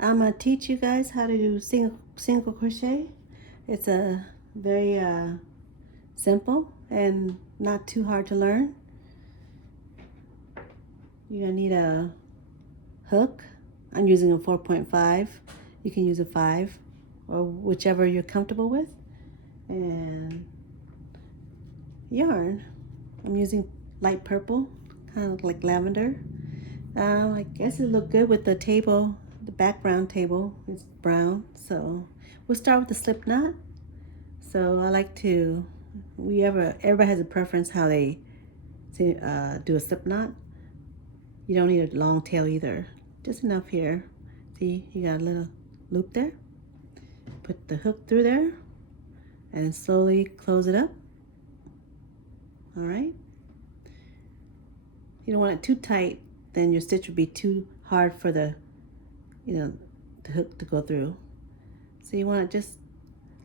I'm gonna teach you guys how to do single crochet. It's a very simple and not too hard to learn. You're gonna need a hook. I'm using a 4.5. You can use a 5 or whichever you're comfortable with. And yarn. I'm using light purple, kind of like lavender. I guess it looked good with the table, the background table. It's brown, so we'll start with the slip knot. So I like to, everybody has a preference how they do a slip knot. You don't need a long tail either, just enough here. See, you got a little loop there. Put the hook through there and slowly close it up. All right. You don't want it too tight, then your stitch would be too hard for the hook to go through. So you want it just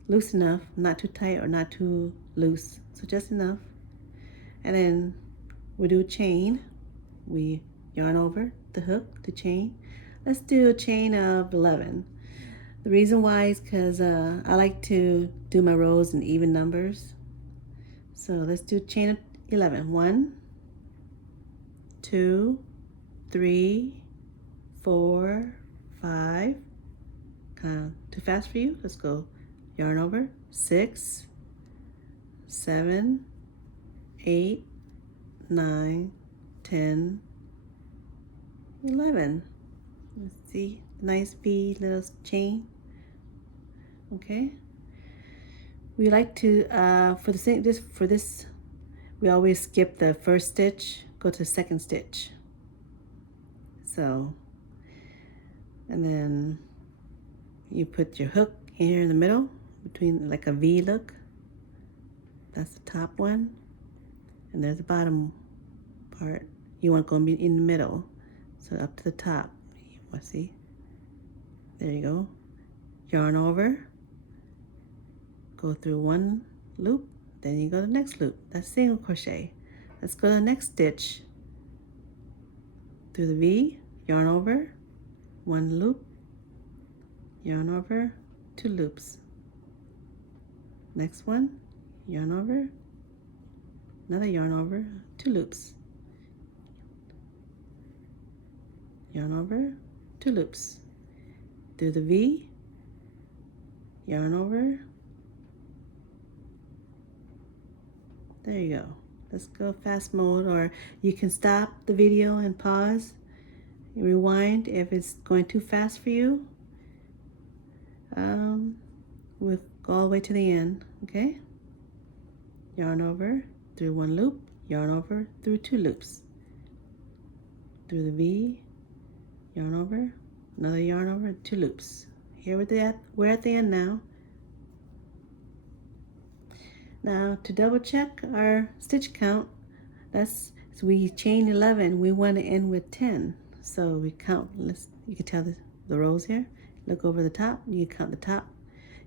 loose enough, not too tight or not too loose. So just enough. And then we do a chain. We yarn over the hook, the chain. Let's do a chain of 11. The reason why is because I like to do my rows in even numbers. So let's do a chain of 11. 1, 2, 3, 4, 5. Kind of too fast for you? Let's go yarn over. 6, 7, 8, 9, 10, 11. Let's see, nice V little chain. Okay. We like to for this we always skip the first stitch, go to the second stitch. So, and then you put your hook here in the middle between like a V look. That's the top one, and there's the bottom part. You want to go in the middle, so up to the top. You want to see? There you go. Yarn over. Go through one loop, then you go to the next loop. That's single crochet. Let's go to the next stitch. Through the V, yarn over, one loop, yarn over, 2 loops. Next one, yarn over, another yarn over, 2 loops. Yarn over, 2 loops. Through the V, yarn over. There you go. Let's go fast mode, or you can stop the video and pause, rewind if it's going too fast for you. We'll go all the way to the end, okay? Yarn over through 1 loop, yarn over through 2 loops. Through the V, yarn over, another yarn over, 2 loops. Here we're at the end now. Now to double check our stitch count, we chain 11, we want to end with 10. So we count, you can tell the rows here. Look over the top, you count the top.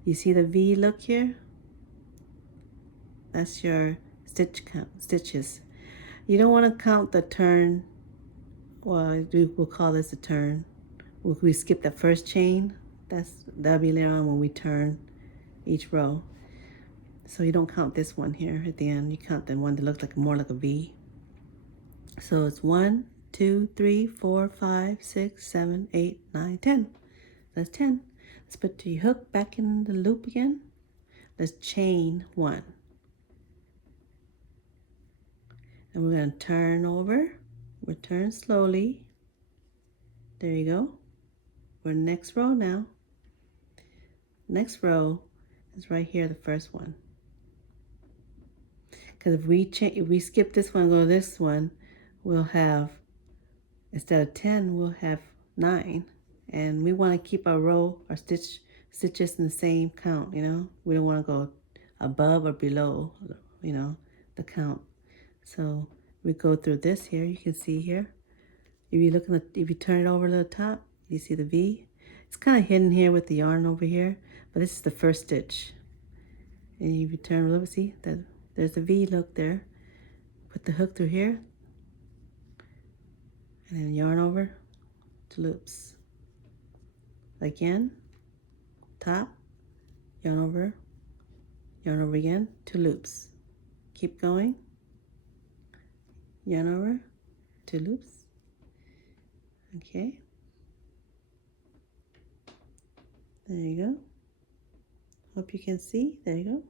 You see the V look here? That's your stitch count, stitches. You don't want to count the turn, well, we'll call this a turn. We skip the first chain, that'll be later on when we turn each row. So you don't count this one here at the end. You count the one that looks more like a V. So it's 1, 2, 3, 4, 5, 6, 7, 8, 9, 10. That's 10. Let's put the hook back in the loop again. Let's chain 1. And we're going to turn over. We'll turn slowly. There you go. We're in the next row now. Next row is right here, the first one. Because if we skip this one and go to this one, we'll have, instead of 10, we'll have 9. And we want to keep our row, our stitches in the same count, you know. We don't want to go above or below, you know, the count. So we go through this here. You can see here. If you turn it over to the top, you see the V. It's kind of hidden here with the yarn over here, but this is the first stitch. And if you turn a little bit, see that there's the V look there. Put the hook through here, and then yarn over 2 loops. again, top, yarn over again, 2 loops. Keep going, yarn over, 2 loops. Okay, there you go. Hope you can see. There you go.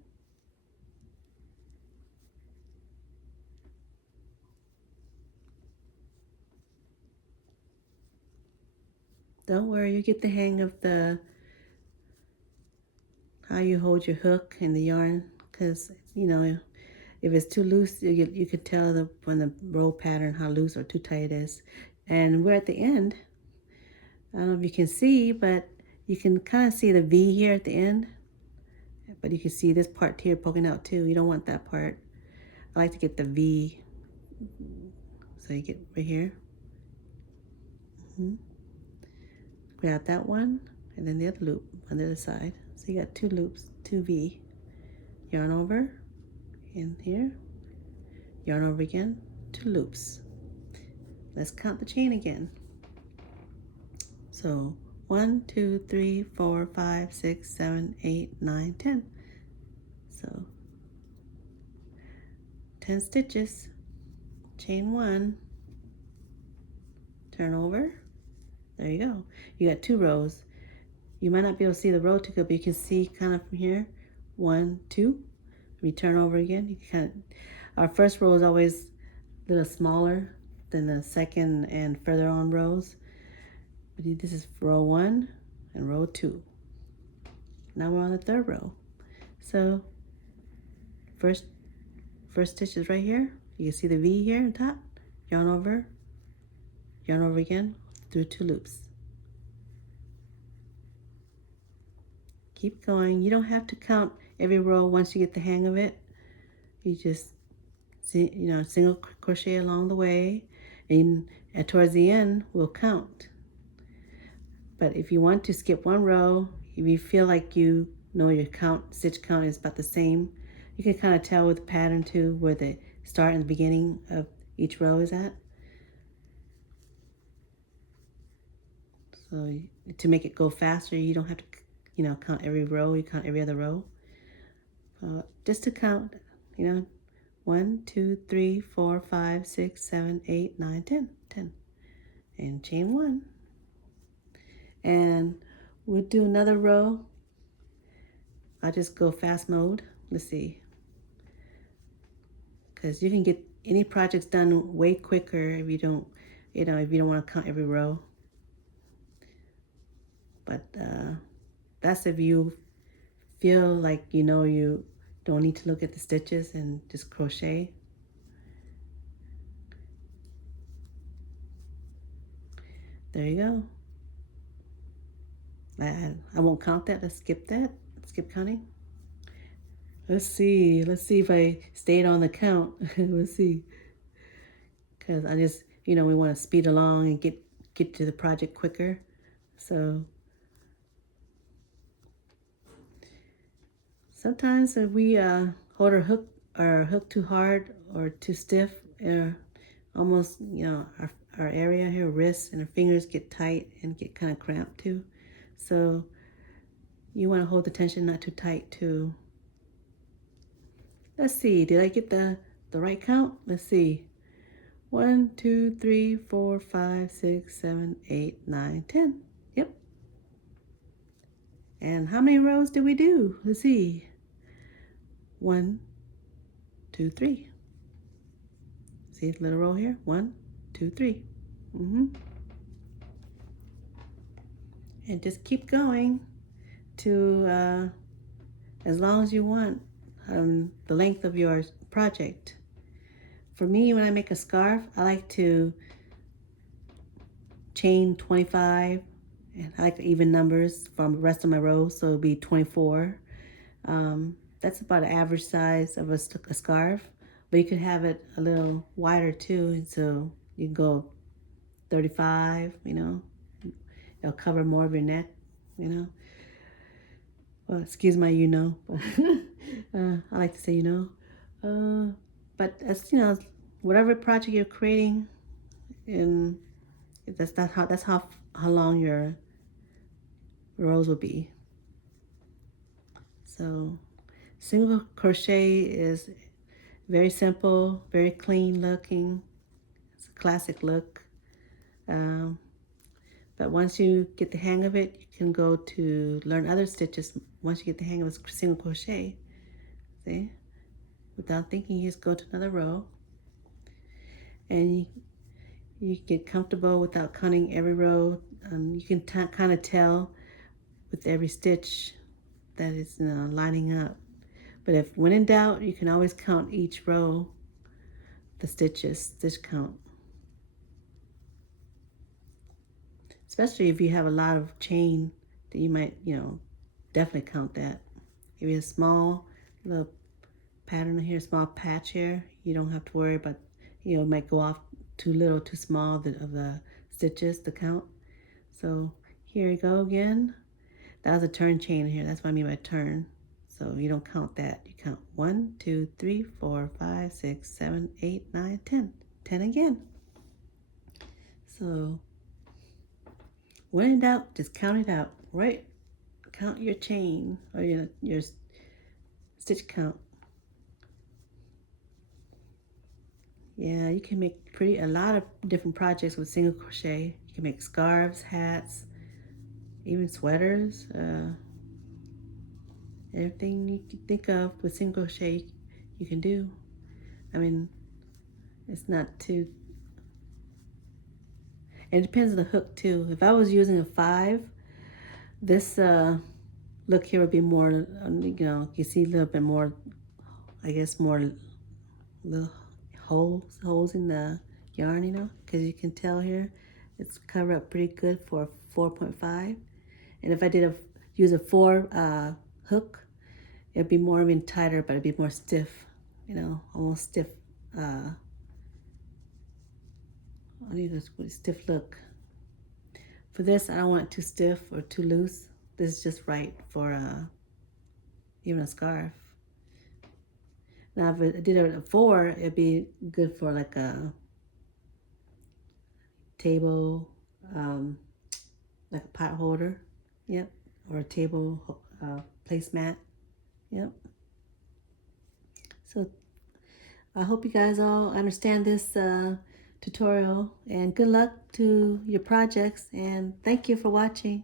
Don't worry, you get the hang of how you hold your hook and the yarn, because if it's too loose, you can tell when the roll pattern how loose or too tight it is. And we're at the end. I don't know if you can see, but you can kind of see the V here at the end. But you can see this part here poking out too. You don't want that part. I like to get the V. So you get right here. Grab that one, and then the other loop on the other side. So you got 2 loops, 2 V. Yarn over, in here. Yarn over again, 2 loops. Let's count the chain again. So 1, 2, 3, 4, 5, 6, 7, 8, 9, 10. So 10 stitches, chain 1, turn over. There you go. You got 2 rows. You might not be able to see the row too good, but you can see kind of from here. 1, 2. We turn over again. You can our first row is always a little smaller than the second and further on rows. But this is row 1 and row 2. Now we're on the 3rd row. So first stitch is right here. You can see the V here on top. Yarn over again through 2 loops. Keep going. You don't have to count every row once you get the hang of it. You just single crochet along the way, and towards the end we'll count. But if you want to skip one row, if you feel like your stitch count is about the same, you can kind of tell with the pattern too where the start and the beginning of each row is at. So to make it go faster, you don't have to count every row. You count every other row. Just to count, 1, 2, 3, 4, 5, 6, 7, 8, 9, 10. 10. And chain 1. And we'll do another row. I'll just go fast mode. Let's see. Because you can get any projects done way quicker if you don't, if you don't want to count every row. But that's if you feel like you don't need to look at the stitches and just crochet. There you go. I won't count that. Let's skip that. Skip counting. Let's see if I stayed on the count. Let's see. Because I just, we want to speed along and get to the project quicker. So sometimes if we hold our hook too hard or too stiff, almost, our area here, wrists and our fingers get tight and get kind of cramped too. So you want to hold the tension not too tight too. Let's see, did I get the right count? Let's see. 1, 2, 3, 4, 5, 6, 7, 8, 9, 10. Yep. And how many rows did we do? Let's see. 1, 2, 3. See the little row here? 1, 2, 3. And just keep going to as long as you want, the length of your project. For me, when I make a scarf, I like to chain 25, and I like even numbers from the rest of my rows, so it'll be 24. That's about an average size of a scarf, but you could have it a little wider too, and so you can go 35, it'll cover more of your neck, Well, excuse my I like to say but as whatever project you're creating, and that's how long your rows will be. So single crochet is very simple, very clean looking. It's a classic look. Um, but once you get the hang of it, you can go to learn other stitches. Once you get the hang of a single crochet, see, without thinking, you just go to another row, and you get comfortable without counting every row. You can kind of tell with every stitch that it's lining up. But if when in doubt, you can always count each row, the stitches, stitch count. Especially if you have a lot of chain, that you might, definitely count that. If you have a small little pattern here, small patch here, you don't have to worry about, it might go off too little, too small of the stitches to count. So here you go again. That was a turn chain here. That's what I mean by turn. So you don't count that. You count 1, 2, 3, 4, 5, 6, 7, 8, 9, 10. 10 again. So when in doubt, just count it out, right? Count your chain or your stitch count. Yeah, you can make a lot of different projects with single crochet. You can make scarves, hats, even sweaters. Everything you can think of with single crochet, you can do. I mean, it's not too. And it depends on the hook too. If I was using a 5, this look here would be more. You see a little bit more. I guess more little holes in the yarn, because you can tell here it's covered up pretty good for 4.5. And if I use a 4 hook, it'd be more even tighter, but it'd be more stiff, almost stiff. I need a stiff look. For this, I don't want it too stiff or too loose. This is just right for even a scarf. Now, if I did a 4, it'd be good for like a table, like a pot holder, yep, or a table placemat, yep. So I hope you guys all understand this tutorial, and good luck to your projects, and thank you for watching.